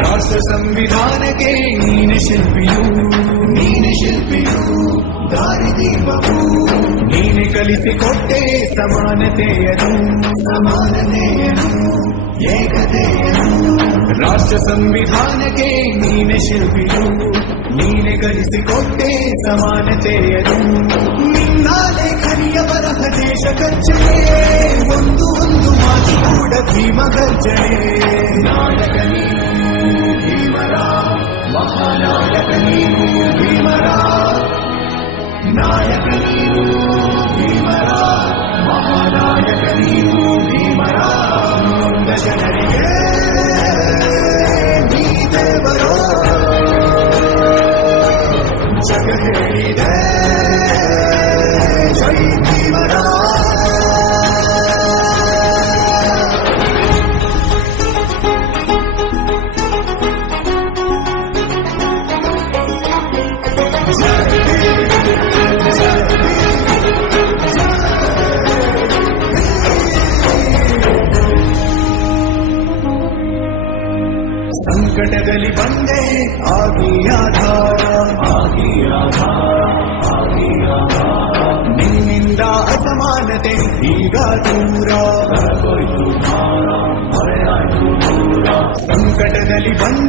ರಾಷ್ಟ್ರ ಸಂವಿಧಾನಕ್ಕೆ ನೀನೆ ಶಿಲ್ಪಿಯು ದಾರಿದೀಪವು ನೀನೆ ಕಲಿಸಿಕೊಟ್ಟೆ ಸಮಾನತೆಯನು ಏಕತೆಯನು ರಾಷ್ಟ್ರ ಸಂವಿಧಾನಕ್ಕೆ ನೀನೆ ಶಿಲ್ಪಿಯು ನೀನೆ ಕಲಿಸಿಕೊಟ್ಟೆ ಸಮಾನತೆಯನು ನಿನ್ನ ಲೇಖನಿಯ ಬರಹ ದೇಶ ಕಚ್ಚನೆ ಒಂದು ಮಾತು ಕೂಡ ಭೀಮ ಗರ್ಜನೆ ನಾಯಕ ನೀನು ಭೀಮರ ಮಹಾನಾಯಕ ನೀನು ಭೀಮರ ನಾಯಕ ನೀನು ಭೀಮರ ಮಹಾನಾಯಕ ನೀನು ಭೀಮರ ನೊಂದ ಜನರಿಗೆ ನೀ ದೇವರೋ ಜಗ ಹೇಳಿದೆ ಜೈ ಭೀಮರ ಸಂಕಟದಲ್ಲಿ ಬಂದೆ ಆಗಿ ಆಧಾರ ನಿನ್ನಿಂದ ಅಸಮಾನತೆ ಈಗ ದೂರ ಸಂಕಟದಲ್ಲಿ ಬಂದೆ